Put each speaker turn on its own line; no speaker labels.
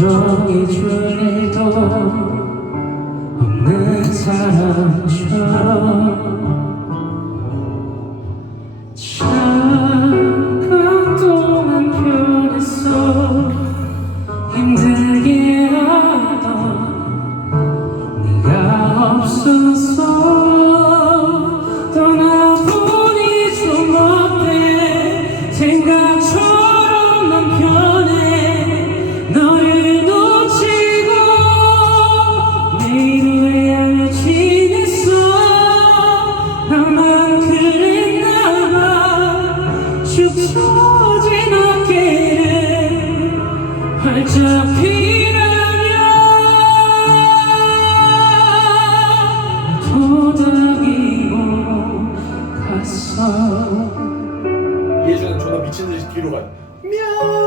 종이 주내도
뒤로 가.
면.